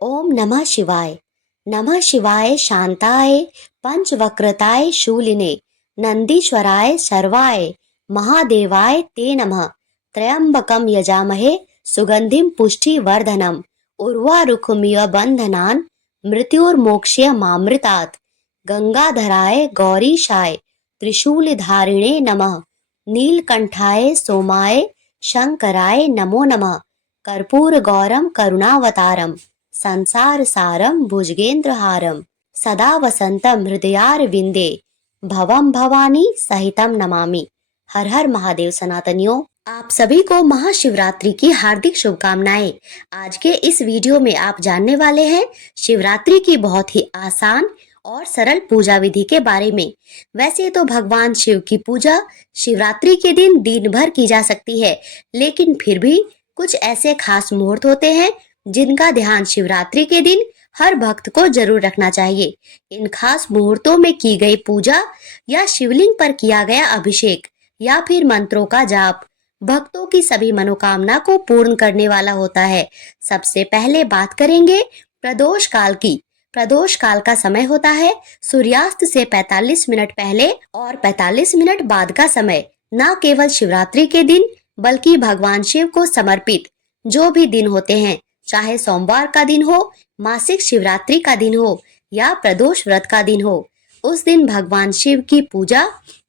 ओम नमः शिवाय। नमः शिवाय शांताय पंचवक्रताय शूलिने नंदीश्वराय सर्वाय महादेवाय ते नमः। त्र्यंबकं यजामहे सुगंधिं पुष्टिवर्धनम् उर्वारुकमिव बंधनान् मृत्युर्मोक्ष्यमामृतात्। गंगाधराय गौरीशाय त्रिशूलधारिणे नमः। नीलकंठाय सोमाय शंकराय नमो नमः। कर्पूर गौरम करुणावतारम संसार सारम भुजगेंद्रहारम सदा वसंतम हृदयारविंदे भवम भवानी सहितम नमामि। हर हर महादेव सनातनियों, आप सभी को महाशिवरात्रि की हार्दिक शुभकामनाएं। आज के इस वीडियो में आप जानने वाले हैं शिवरात्रि की बहुत ही आसान और सरल पूजा विधि के बारे में। वैसे तो भगवान शिव की पूजा शिवरात्रि के दिन भर की जा सकती है, लेकिन फिर भी कुछ ऐसे खास मुहूर्त होते हैं जिनका ध्यान शिवरात्रि के दिन हर भक्त को जरूर रखना चाहिए। इन खास मुहूर्तों में की गई पूजा या शिवलिंग पर किया गया अभिषेक या फिर मंत्रों का जाप भक्तों की सभी मनोकामना को पूर्ण करने वाला होता है। सबसे पहले बात करेंगे प्रदोष काल की। प्रदोष काल का समय होता है सूर्यास्त से 45 मिनट पहले और 45 मिनट बाद का समय। न केवल शिवरात्रि के दिन बल्कि भगवान शिव को समर्पित जो भी दिन होते हैं, चाहे सोमवार का दिन हो, मासिक शिवरात्रि का दिन हो या प्रदोष व्रत का दिन हो, उस दिन भगवान शिव की पूजा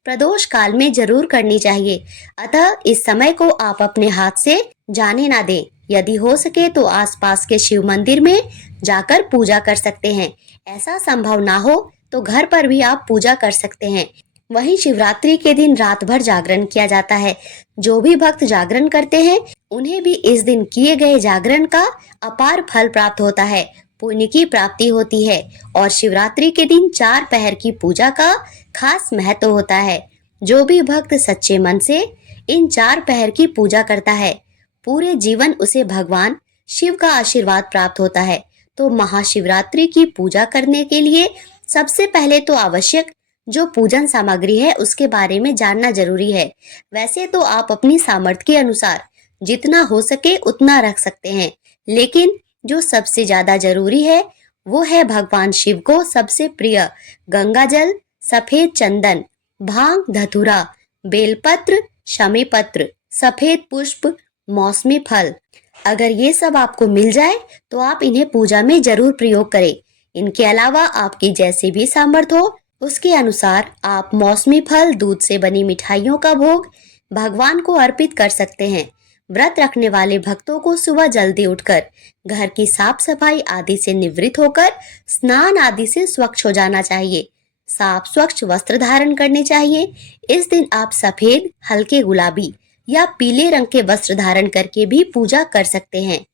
प्रदोष काल में जरूर करनी चाहिए। अतः इस समय को आप अपने हाथ से जाने ना दें। यदि हो सके तो आसपास के शिव मंदिर में जाकर पूजा कर सकते हैं। ऐसा संभव ना हो तो घर पर भी आप पूजा कर सकते हैं। वहीं शिवरात्रि के दिन रात भर जागरण किया जाता है। जो भी भक्त जागरण करते हैं उन्हें भी इस दिन किए गए जागरण का अपार फल प्राप्त होता है, पुण्य की प्राप्ति होती है। और शिवरात्रि के दिन 4 पहर की पूजा का खास महत्व होता है। जो भी भक्त सच्चे मन से इन 4 पहर की पूजा करता है, पूरे जीवन उसे भगवान शिव का आशीर्वाद प्राप्त होता है। तो महाशिवरात्रि की पूजा करने के लिए सबसे पहले तो आवश्यक जो पूजन सामग्री है उसके बारे में जानना जरूरी है। वैसे तो आप अपनी सामर्थ्य के अनुसार जितना हो सके उतना रख सकते हैं, लेकिन जो सबसे ज्यादा जरूरी है वो है भगवान शिव को सबसे प्रिय गंगा जल, सफेद चंदन, भांग धतूरा, बेलपत्र, शमी पत्र, सफेद पुष्प, मौसमी फल। अगर ये सब आपको मिल जाए तो आप इन्हें पूजा में जरूर प्रयोग करें। इनके अलावा आपकी जैसी भी सामर्थ्य हो उसके अनुसार आप मौसमी फल, दूध से बनी मिठाइयों का भोग भगवान को अर्पित कर सकते हैं। व्रत रखने वाले भक्तों को सुबह जल्दी उठकर घर की साफ सफाई आदि से निवृत्त होकर स्नान आदि से स्वच्छ हो जाना चाहिए। साफ स्वच्छ वस्त्र धारण करने चाहिए। इस दिन आप सफेद, हल्के गुलाबी या पीले रंग के वस्त्र धारण करके भी पूजा कर सकते हैं।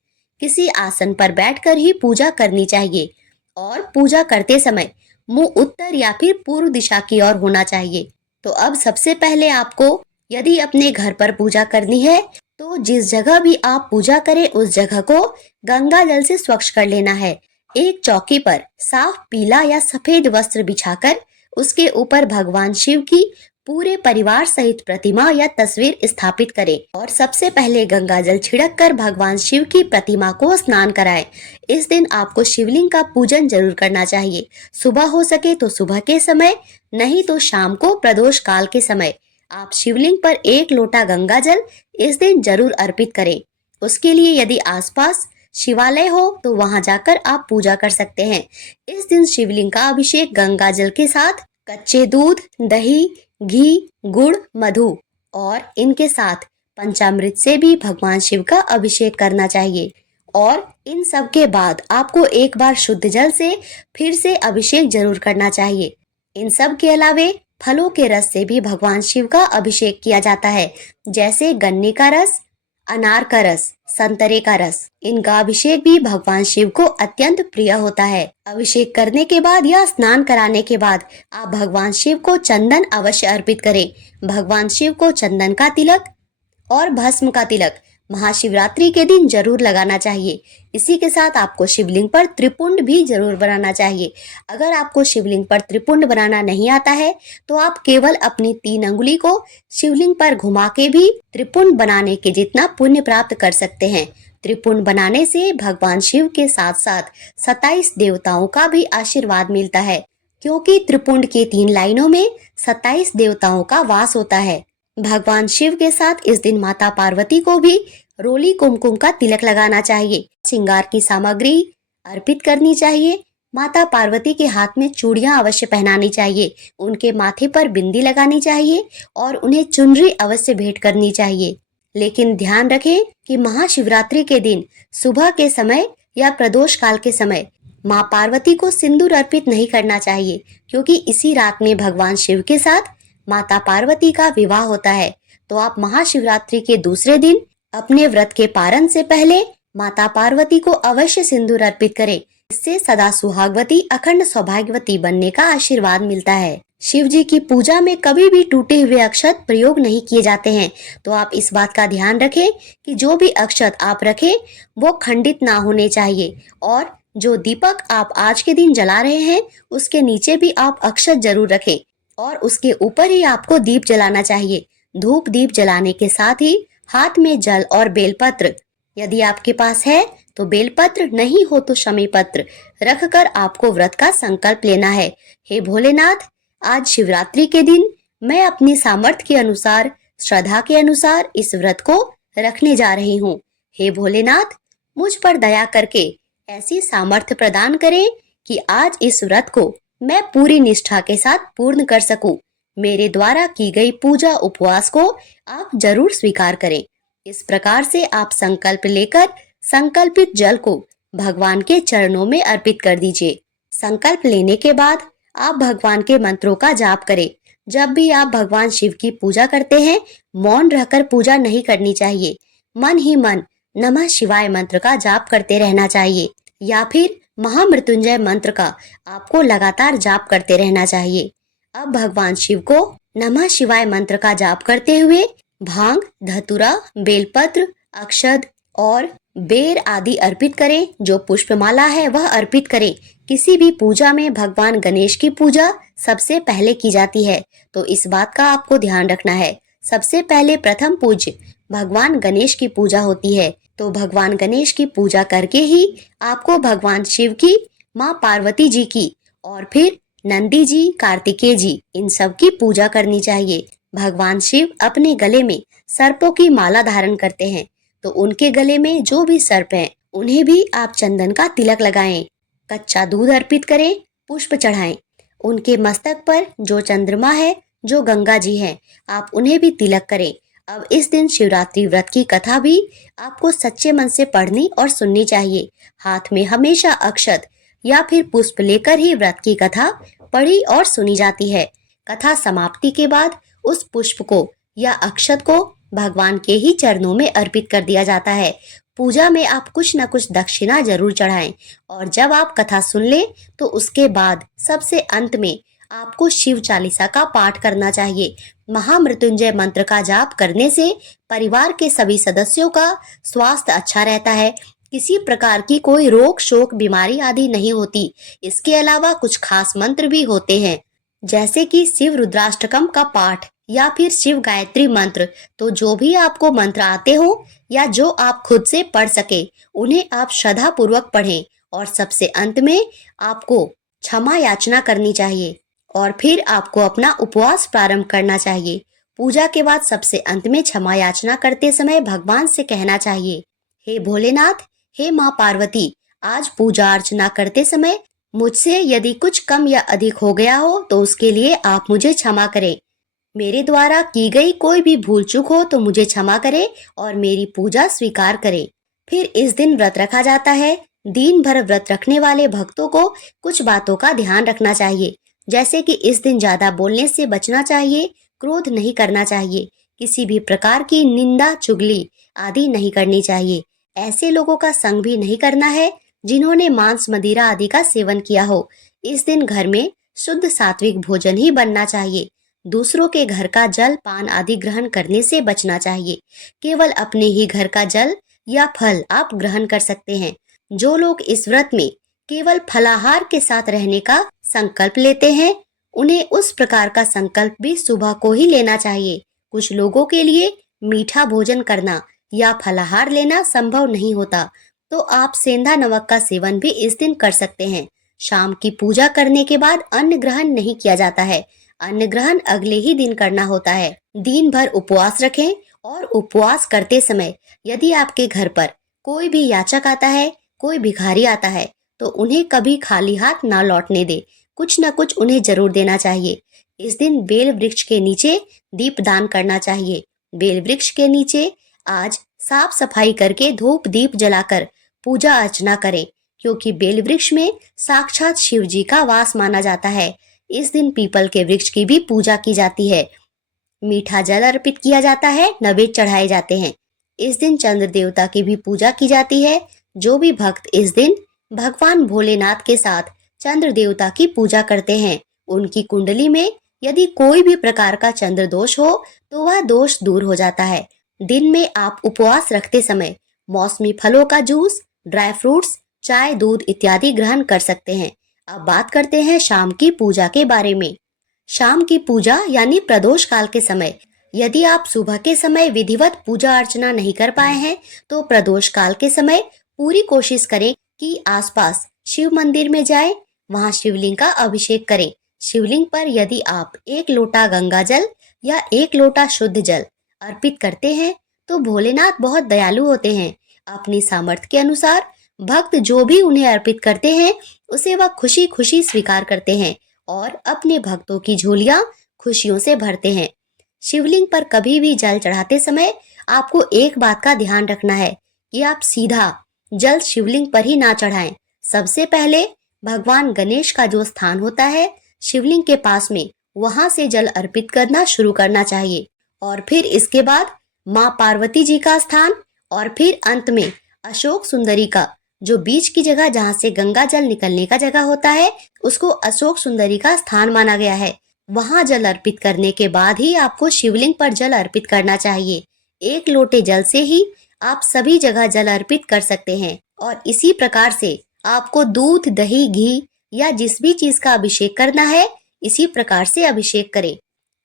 किसी आसन पर बैठकर ही पूजा करनी चाहिए और पूजा करते समय मुंह उत्तर या फिर पूर्व दिशा की ओर होना चाहिए। तो अब सबसे पहले आपको यदि अपने घर पर पूजा करनी है तो जिस जगह भी आप पूजा करें उस जगह को गंगा जल से स्वच्छ कर लेना है। एक चौकी पर साफ पीला या सफेद वस्त्र बिछाकर उसके ऊपर भगवान शिव की पूरे परिवार सहित प्रतिमा या तस्वीर स्थापित करें और सबसे पहले गंगा जल छिड़क कर भगवान शिव की प्रतिमा को स्नान कराएं। इस दिन आपको शिवलिंग का पूजन जरूर करना चाहिए। सुबह हो सके तो सुबह के समय, नहीं तो शाम को प्रदोष काल के समय आप शिवलिंग पर 1 लोटा गंगा जल इस दिन जरूर अर्पित करें। उसके लिए यदि आसपास शिवालय हो तो वहां जाकर आप पूजा कर सकते हैं। इस दिन शिवलिंग का अभिषेक गंगा जल के साथ कच्चे दूध, दही, घी, गुड़, मधु और इनके साथ पंचामृत से भी भगवान शिव का अभिषेक करना चाहिए। और इन सब के बाद आपको एक बार शुद्ध जल से फिर से अभिषेक जरूर करना चाहिए। इन सब के अलावे फलों के रस से भी भगवान शिव का अभिषेक किया जाता है, जैसे गन्ने का रस, अनार का रस, संतरे का रस। इनका अभिषेक भी भगवान शिव को अत्यंत प्रिय होता है। अभिषेक करने के बाद या स्नान कराने के बाद आप भगवान शिव को चंदन अवश्य अर्पित करें। भगवान शिव को चंदन का तिलक और भस्म का तिलक महाशिवरात्रि के दिन जरूर लगाना चाहिए। इसी के साथ आपको शिवलिंग पर त्रिपुंड भी जरूर बनाना चाहिए। अगर आपको शिवलिंग पर त्रिपुंड बनाना नहीं आता है तो आप केवल अपनी 3 अंगुली को शिवलिंग पर घुमा के भी त्रिपुंड बनाने के जितना पुण्य प्राप्त कर सकते हैं। त्रिपुंड बनाने से भगवान शिव के साथ साथ 27 देवताओं का भी आशीर्वाद मिलता है, क्योंकि त्रिपुंड की 3 लाइनों में 27 देवताओं का वास होता है। भगवान शिव के साथ इस दिन माता पार्वती को भी रोली कुमकुम का तिलक लगाना चाहिए। श्रृंगार की सामग्री अर्पित करनी चाहिए। माता पार्वती के हाथ में चूड़ियां अवश्य पहनानी चाहिए, उनके माथे पर बिंदी लगानी चाहिए और उन्हें चुनरी अवश्य भेंट करनी चाहिए। लेकिन ध्यान रखें कि महाशिवरात्रि के दिन सुबह के समय या प्रदोष काल के समय माँ पार्वती को सिंदूर अर्पित नहीं करना चाहिए, क्योंकि इसी रात में भगवान शिव के साथ माता पार्वती का विवाह होता है। तो आप महाशिवरात्रि के दूसरे दिन अपने व्रत के पारण से पहले माता पार्वती को अवश्य सिंदूर अर्पित करें। इससे सदा सुहागवती अखंड सौभाग्यवती बनने का आशीर्वाद मिलता है। शिव जी की पूजा में कभी भी टूटे हुए अक्षत प्रयोग नहीं किए जाते हैं, तो आप इस बात का ध्यान रखें कि जो भी अक्षत आप रखें वो खंडित ना होने चाहिए, और जो दीपक आप आज के दिन जला रहे हैं उसके नीचे भी आप अक्षत जरूर रखें और उसके ऊपर ही आपको दीप जलाना चाहिए। धूप दीप जलाने के साथ ही हाथ में जल और बेलपत्र, यदि आपके पास है तो बेलपत्र, नहीं हो तो शमी पत्र रखकर आपको व्रत का संकल्प लेना है। हे भोलेनाथ, आज शिवरात्रि के दिन मैं अपनी सामर्थ्य के अनुसार, श्रद्धा के अनुसार इस व्रत को रखने जा रही हूँ। हे भोलेनाथ, मुझ पर दया करके ऐसी सामर्थ्य प्रदान करें कि आज इस व्रत को मैं पूरी निष्ठा के साथ पूर्ण कर सकूं। मेरे द्वारा की गई पूजा उपवास को आप जरूर स्वीकार करें। इस प्रकार से आप संकल्प लेकर संकल्पित जल को भगवान के चरणों में अर्पित कर दीजिए। संकल्प लेने के बाद आप भगवान के मंत्रों का जाप करें। जब भी आप भगवान शिव की पूजा करते हैं, मौन रहकर पूजा नहीं करनी चाहिए। मन ही मन नमः शिवाय मंत्र का जाप करते रहना चाहिए, या फिर महामृत्युंजय मंत्र का आपको लगातार जाप करते रहना चाहिए। अब भगवान शिव को नमः शिवाय मंत्र का जाप करते हुए भांग, धतूरा, बेलपत्र, अक्षत और बेर आदि अर्पित करें। जो पुष्पमाला है वह अर्पित करें। किसी भी पूजा में भगवान गणेश की पूजा सबसे पहले की जाती है, तो इस बात का आपको ध्यान रखना है। सबसे पहले प्रथम पूज्य भगवान गणेश की पूजा होती है, तो भगवान गणेश की पूजा करके ही आपको भगवान शिव की, माँ पार्वती जी की और फिर नंदी जी, कार्तिकेय जी, इन सब की पूजा करनी चाहिए। भगवान शिव अपने गले में सर्पों की माला धारण करते हैं, तो उनके गले में जो भी सर्प हैं उन्हें भी आप चंदन का तिलक लगाएं। कच्चा दूध अर्पित करें, पुष्प चढ़ाएं। उनके मस्तक पर जो चंद्रमा है, जो गंगा जी हैं, आप उन्हें भी तिलक करें। अब इस दिन शिवरात्रि व्रत की कथा भी आपको सच्चे मन से पढ़नी और सुननी चाहिए। हाथ में हमेशा अक्षत या फिर पुष्प लेकर ही व्रत की कथा पढ़ी और सुनी जाती है। कथा समाप्ति के बाद उस पुष्प को या अक्षत को भगवान के ही चरणों में अर्पित कर दिया जाता है। पूजा में आप कुछ न कुछ दक्षिणा जरूर चढ़ाएं, और जब आप कथा सुन लें तो उसके बाद सबसे अंत में आपको शिव चालीसा का पाठ करना चाहिए। महामृत्युंजय मंत्र का जाप करने से परिवार के सभी सदस्यों का स्वास्थ्य अच्छा रहता है। किसी प्रकार की कोई रोग, शोक, बीमारी आदि नहीं होती। इसके अलावा कुछ खास मंत्र भी होते हैं, जैसे कि शिव रुद्राष्टकम का पाठ या फिर शिव गायत्री मंत्र। तो जो भी आपको मंत्र आते हो या जो आप खुद से पढ़ सके, उन्हें आप श्रद्धा पूर्वक पढ़ें। और सबसे अंत में आपको क्षमा याचना करनी चाहिए और फिर आपको अपना उपवास प्रारंभ करना चाहिए। पूजा के बाद सबसे अंत में क्षमा याचना करते समय भगवान से कहना चाहिए, हे भोलेनाथ, हे माँ पार्वती, आज पूजा अर्चना करते समय मुझसे यदि कुछ कम या अधिक हो गया हो तो उसके लिए आप मुझे क्षमा करें। मेरे द्वारा की गई कोई भी भूल चूक हो तो मुझे क्षमा करें और मेरी पूजा स्वीकार करें। फिर इस दिन व्रत रखा जाता है। दिन भर व्रत रखने वाले भक्तों को कुछ बातों का ध्यान रखना चाहिए, जैसे कि इस दिन ज्यादा बोलने से बचना चाहिए, क्रोध नहीं करना चाहिए, किसी भी प्रकार की निंदा, चुगली आदि नहीं करनी चाहिए। ऐसे लोगों का संग भी नहीं करना है जिन्होंने मांस, मदिरा आदि का सेवन किया हो। इस दिन घर में शुद्ध सात्विक भोजन ही बनना चाहिए। दूसरों के घर का जल पान आदि ग्रहण करने से बचना चाहिए। केवल अपने ही घर का जल या फल आप ग्रहण कर सकते हैं। जो लोग इस व्रत में केवल फलाहार के साथ रहने का संकल्प लेते हैं, उन्हें उस प्रकार का संकल्प भी सुबह को ही लेना चाहिए। कुछ लोगों के लिए मीठा भोजन करना या फलाहार लेना संभव नहीं होता तो आप सेंधा नमक का सेवन भी इस दिन कर सकते हैं। शाम की पूजा करने के बाद अन्न ग्रहण नहीं किया जाता है। अन्न ग्रहण अगले ही दिन करना होता है। दिन भर उपवास रखें और उपवास करते समय यदि आपके घर पर कोई भी याचक आता है, कोई भिखारी आता है, तो उन्हें कभी खाली हाथ ना लौटने दे। कुछ न कुछ उन्हें जरूर देना चाहिए। इस दिन बेल वृक्ष के नीचे दीप दान करना चाहिए। बेल वृक्ष के नीचे आज साफ सफाई करके धूप दीप जलाकर पूजा अर्चना करें, क्योंकि बेल वृक्ष में साक्षात शिव जी का वास माना जाता है। इस दिन पीपल के वृक्ष की भी पूजा की जाती है। मीठा जल अर्पित किया जाता है, नैवेद्य चढ़ाए जाते हैं। इस दिन चंद्र देवता की भी पूजा की जाती है। जो भी भक्त इस दिन भगवान भोलेनाथ के साथ चंद्र देवता की पूजा करते हैं, उनकी कुंडली में यदि कोई भी प्रकार का चंद्र दोष हो तो वह दोष दूर हो जाता है। दिन में आप उपवास रखते समय मौसमी फलों का जूस, ड्राई फ्रूट्स, चाय, दूध इत्यादि ग्रहण कर सकते हैं। अब बात करते हैं शाम की पूजा के बारे में। शाम की पूजा यानी प्रदोष काल के समय यदि आप सुबह के समय विधिवत पूजा अर्चना नहीं कर पाए हैं तो प्रदोष काल के समय पूरी कोशिश करें कि आसपास शिव मंदिर में जाएं, वहां शिवलिंग का अभिषेक करें। शिवलिंग पर यदि आप 1 लोटा गंगा जल या 1 लोटा शुद्ध जल अर्पित करते हैं तो भोलेनाथ बहुत दयालु होते हैं। अपनी सामर्थ्य के अनुसार भक्त जो भी उन्हें अर्पित करते हैं उसे वह खुशी खुशी स्वीकार करते हैं और अपने भक्तों की झोलियां खुशियों से भरते हैं। शिवलिंग पर कभी भी जल चढ़ाते समय आपको एक बात का ध्यान रखना है कि आप सीधा जल शिवलिंग पर ही ना चढ़ाएं। सबसे पहले भगवान गणेश का जो स्थान होता है शिवलिंग के पास में, वहां से जल अर्पित करना शुरू करना चाहिए और फिर इसके बाद माँ पार्वती जी का स्थान और फिर अंत में अशोक सुंदरी का, जो बीच की जगह जहाँ से गंगा जल निकलने का जगह होता है उसको अशोक सुंदरी का स्थान माना गया है। वहां जल अर्पित करने के बाद ही आपको शिवलिंग पर जल अर्पित करना चाहिए। 1 लोटे जल से ही आप सभी जगह जल अर्पित कर सकते हैं और इसी प्रकार से आपको दूध, दही, घी या जिस भी चीज का अभिषेक करना है इसी प्रकार से अभिषेक करें।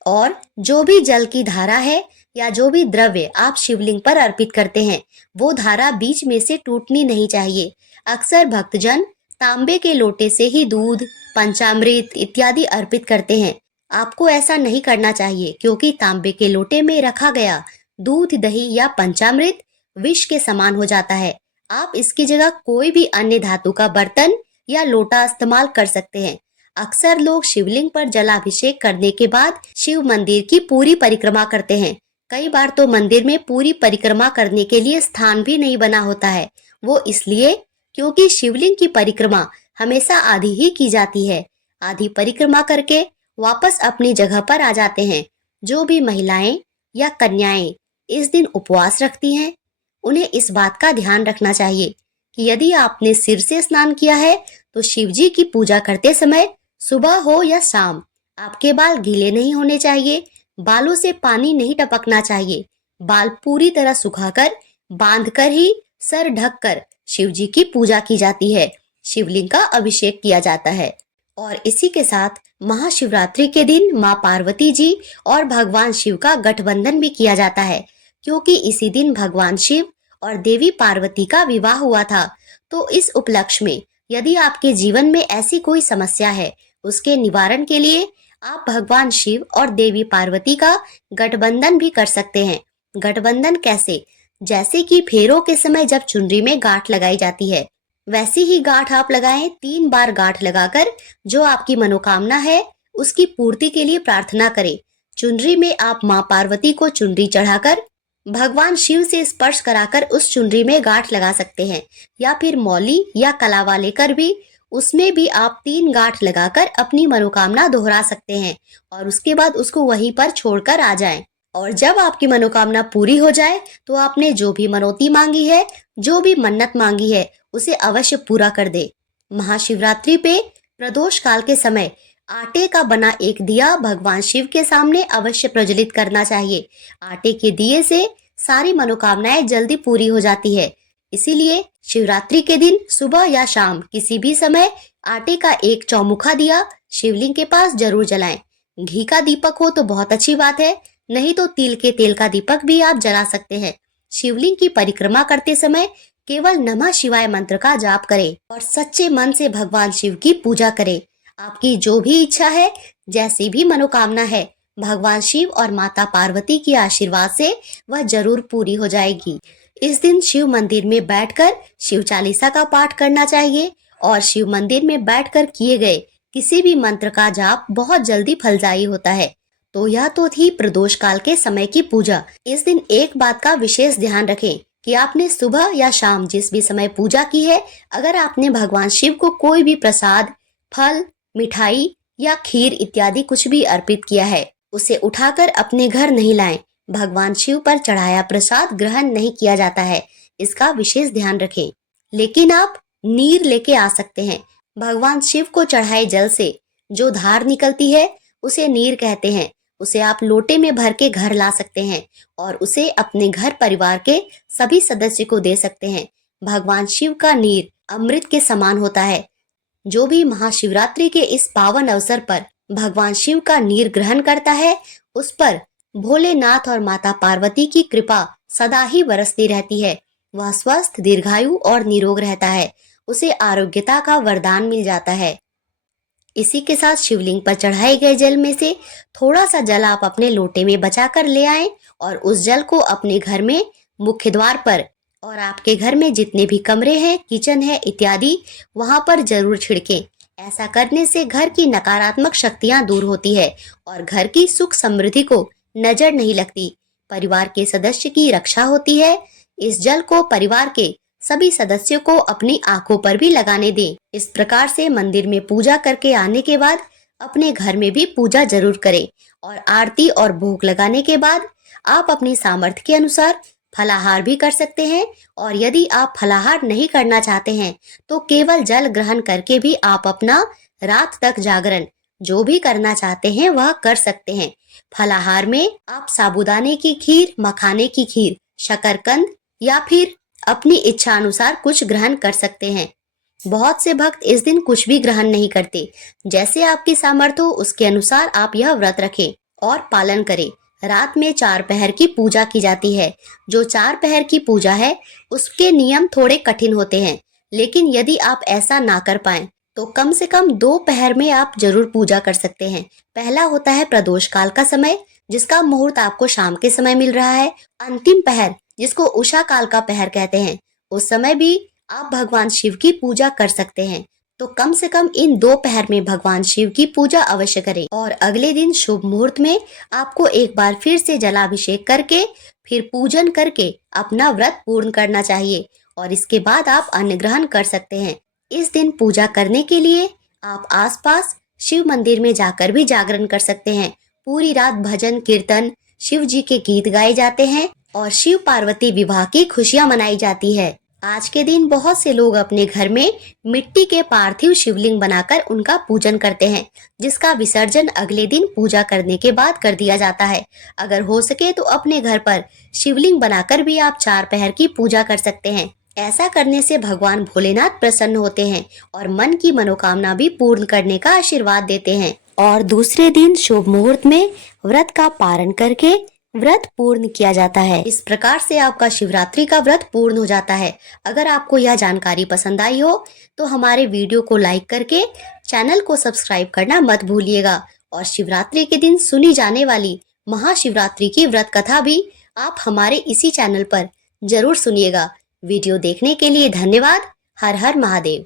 और जो भी जल की धारा है या जो भी द्रव्य आप शिवलिंग पर अर्पित करते हैं वो धारा बीच में से टूटनी नहीं चाहिए। अक्सर भक्तजन तांबे के लोटे से ही दूध, पंचामृत इत्यादि अर्पित करते हैं। आपको ऐसा नहीं करना चाहिए, क्योंकि तांबे के लोटे में रखा गया दूध, दही या पंचामृत विष के समान हो जाता है। आप इसकी जगह कोई भी अन्य धातु का बर्तन या लोटा इस्तेमाल कर सकते हैं। अक्सर लोग शिवलिंग पर जलाभिषेक करने के बाद शिव मंदिर की पूरी परिक्रमा करते हैं। कई बार तो मंदिर में पूरी परिक्रमा करने के लिए स्थान भी नहीं बना होता है। वो इसलिए क्योंकि शिवलिंग की परिक्रमा हमेशा आधी ही की जाती है। आधी परिक्रमा करके वापस अपनी जगह पर आ जाते हैं। जो भी महिलाएं या कन्याएं इस दिन उपवास रखती हैं, उन्हें इस बात का ध्यान रखना चाहिए कि यदि आपने सिर से स्नान किया है तो शिव जी की पूजा करते समय सुबह हो या शाम आपके बाल गीले नहीं होने चाहिए। बालों से पानी नहीं टपकना चाहिए। बाल पूरी तरह सुखाकर बांधकर ही सर ढककर शिव जी की पूजा की जाती है। शिवलिंग का अभिषेक किया जाता है और इसी के साथ महाशिवरात्रि के दिन माँ पार्वती जी और भगवान शिव का गठबंधन भी किया जाता है, क्योंकि इसी दिन भगवान शिव और देवी पार्वती का विवाह हुआ था। तो इस उपलक्ष्य में यदि आपके जीवन में ऐसी कोई समस्या है, उसके निवारण के लिए आप भगवान शिव और देवी पार्वती का गठबंधन भी कर सकते हैं। गठबंधन कैसे? जैसे कि फेरों के समय जब चुनरी में गांठ लगाई जाती है, वैसी ही गांठ आप लगाएं। 3 बार गांठ लगाकर जो आपकी मनोकामना है उसकी पूर्ति के लिए प्रार्थना करें। चुनरी में आप माँ पार्वती को चुनरी चढ़ाकर भगवान शिव से स्पर्श कराकर उस चुनरी में गांठ लगा सकते हैं, या फिर मौली या कलावा लेकर भी उसमें भी आप 3 गांठ लगाकर अपनी मनोकामना दोहरा सकते हैं और उसके बाद उसको वहीं पर छोड़कर आ जाएं। और जब आपकी मनोकामना पूरी हो जाए तो आपने जो भी मनौती मांगी है, जो भी मन्नत मांगी है, उसे अवश्य पूरा कर दे। महाशिवरात्रि पे प्रदोष काल के समय आटे का बना एक दिया भगवान शिव के सामने अवश्य प्रज्वलित करना चाहिए। आटे के दिए से सारी मनोकामनाएं जल्दी पूरी हो जाती है। इसीलिए शिवरात्रि के दिन सुबह या शाम किसी भी समय आटे का एक चौमुखा दिया शिवलिंग के पास जरूर जलाएं। घी का दीपक हो तो बहुत अच्छी बात है, नहीं तो तिल के तेल का दीपक भी आप जला सकते हैं। शिवलिंग की परिक्रमा करते समय केवल नमः शिवाय मंत्र का जाप करें और सच्चे मन से भगवान शिव की पूजा करें। आपकी जो भी इच्छा है, जैसी भी मनोकामना है, भगवान शिव और माता पार्वती के आशीर्वाद से वह जरूर पूरी हो जाएगी। इस दिन शिव मंदिर में बैठकर शिव चालीसा का पाठ करना चाहिए और शिव मंदिर में बैठकर किए गए किसी भी मंत्र का जाप बहुत जल्दी फलदायी होता है। तो यह तो थी प्रदोष काल के समय की पूजा। इस दिन एक बात का विशेष ध्यान रखें कि आपने सुबह या शाम जिस भी समय पूजा की है, अगर आपने भगवान शिव को कोई भी प्रसाद, फल, मिठाई या खीर इत्यादि कुछ भी अर्पित किया है, उसे उठाकर अपने घर नहीं लाएं। भगवान शिव पर चढ़ाया प्रसाद ग्रहण नहीं किया जाता है, इसका विशेष ध्यान रखें। लेकिन आप नीर लेके आ सकते हैं। भगवान शिव को चढ़ाए जल से जो धार निकलती है उसे नीर कहते हैं। उसे आप लोटे में भर के घर ला सकते हैं और उसे अपने घर परिवार के सभी सदस्य को दे सकते हैं। भगवान शिव का नीर अमृत के समान होता है। जो भी महाशिवरात्रि के इस पावन अवसर पर भगवान शिव का नीर ग्रहण करता है, उस पर भोलेनाथ और माता पार्वती की कृपा सदा ही बरसती रहती है। वह स्वस्थ, दीर्घायु और निरोग रहता है। उसे आरोग्यता का वरदान मिल जाता है। इसी के साथ शिवलिंग पर चढ़ाए गए जल में से थोड़ा सा जल आप अपने लोटे में बचा कर ले आएं और उस जल को अपने घर में मुख्य द्वार पर और आपके घर में जितने भी कमरे हैं, किचन है इत्यादि, वहां पर जरूर छिड़कें। ऐसा करने से घर की नकारात्मक शक्तियां दूर होती है और घर की सुख समृद्धि को नजर नहीं लगती। परिवार के सदस्य की रक्षा होती है। इस जल को परिवार के सभी सदस्यों को अपनी आंखों पर भी लगाने दें। इस प्रकार से मंदिर में पूजा करके आने के बाद अपने घर में भी पूजा जरूर करें और आरती और भोग लगाने के बाद आप अपनी सामर्थ्य के अनुसार फलाहार भी कर सकते हैं। और यदि आप फलाहार नहीं करना चाहते हैं तो केवल जल ग्रहण करके भी आप अपना रात तक जागरण जो भी करना चाहते हैं वह कर सकते हैं। फलाहार में आप साबूदाने की खीर, मखाने की खीर, शकरकंद या फिर अपनी इच्छा अनुसार कुछ ग्रहण कर सकते हैं। बहुत से भक्त इस दिन कुछ भी ग्रहण नहीं करते। जैसे आपकी सामर्थ्य हो उसके अनुसार आप यह व्रत रखें और पालन करें। रात में 4 पहर की पूजा की जाती है। जो 4 पहर की पूजा है उसके नियम थोड़े कठिन होते हैं, लेकिन यदि आप ऐसा ना कर पाएं तो कम से कम 2 पहर में आप जरूर पूजा कर सकते हैं। पहला होता है प्रदोष काल का समय, जिसका मुहूर्त आपको शाम के समय मिल रहा है। अंतिम पहर, जिसको उषा काल का पहर कहते हैं, उस समय भी आप भगवान शिव की पूजा कर सकते हैं। तो कम से कम इन 2 पहर में भगवान शिव की पूजा अवश्य करें और अगले दिन शुभ मुहूर्त में आपको एक बार फिर से जलाभिषेक करके फिर पूजन करके अपना व्रत पूर्ण करना चाहिए और इसके बाद आप अन्न ग्रहण कर सकते हैं। इस दिन पूजा करने के लिए आप आसपास शिव मंदिर में जाकर भी जागरण कर सकते हैं। पूरी रात भजन कीर्तन, शिव जी के गीत गाए जाते हैं और शिव पार्वती विवाह की खुशियां मनाई जाती है। आज के दिन बहुत से लोग अपने घर में मिट्टी के पार्थिव शिवलिंग बनाकर उनका पूजन करते हैं, जिसका विसर्जन अगले दिन पूजा करने के बाद कर दिया जाता है। अगर हो सके तो अपने घर पर शिवलिंग बनाकर भी आप 4 पहर की पूजा कर सकते हैं। ऐसा करने से भगवान भोलेनाथ प्रसन्न होते हैं और मन की मनोकामना भी पूर्ण करने का आशीर्वाद देते हैं। और दूसरे दिन शुभ मुहूर्त में व्रत का पारण करके व्रत पूर्ण किया जाता है। इस प्रकार से आपका शिवरात्रि का व्रत पूर्ण हो जाता है। अगर आपको यह जानकारी पसंद आई हो तो हमारे वीडियो को लाइक करके चैनल को सब्सक्राइब करना मत भूलिएगा और शिवरात्रि के दिन सुनी जाने वाली महाशिवरात्रि की व्रत कथा भी आप हमारे इसी चैनल पर जरूर सुनिएगा। वीडियो देखने के लिए धन्यवाद। हर हर महादेव।